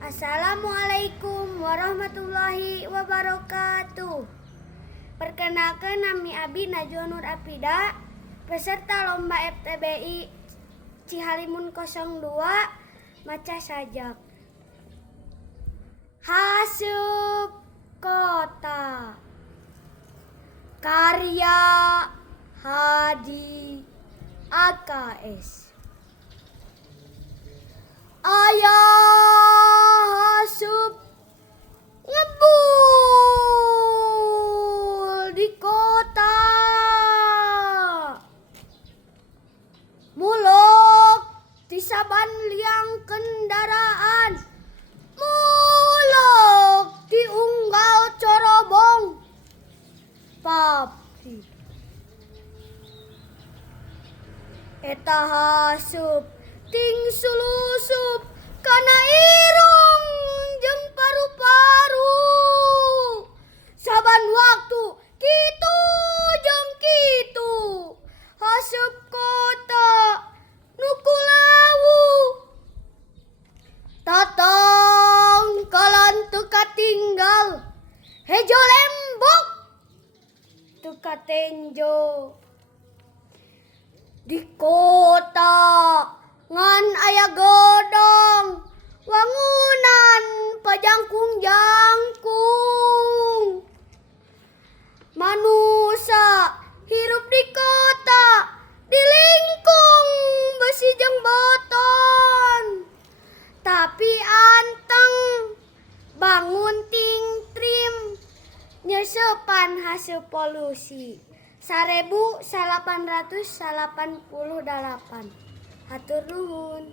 Assalamualaikum warahmatullahi wabarakatuh. Perkenalkan, nami Abi Najwa Nur Apida, peserta lomba FTBI Cihalimun 02, maca sajak. Haseup kota, karya Hadi AKS. Ayah haseup ngebul di kota, muluk di saban liang kendaraan, muluk di unggal corobong papi. Eta haseup ting sulusup kana irung jeung paru-paru. Saban waktu kitu jeung kitu, haseup kota nuku lawu. Tatang kalan teu katinggal, hejo lembok teu katenjo. Di kota ngan aya godong, wangunan pajangkung-jangkung. Manusa hirup di kota, dilingkung besi jeung boton. Tapi anteng bangun ting trim, nyeusepan haseup polusi. 1888. Hatur nuhun.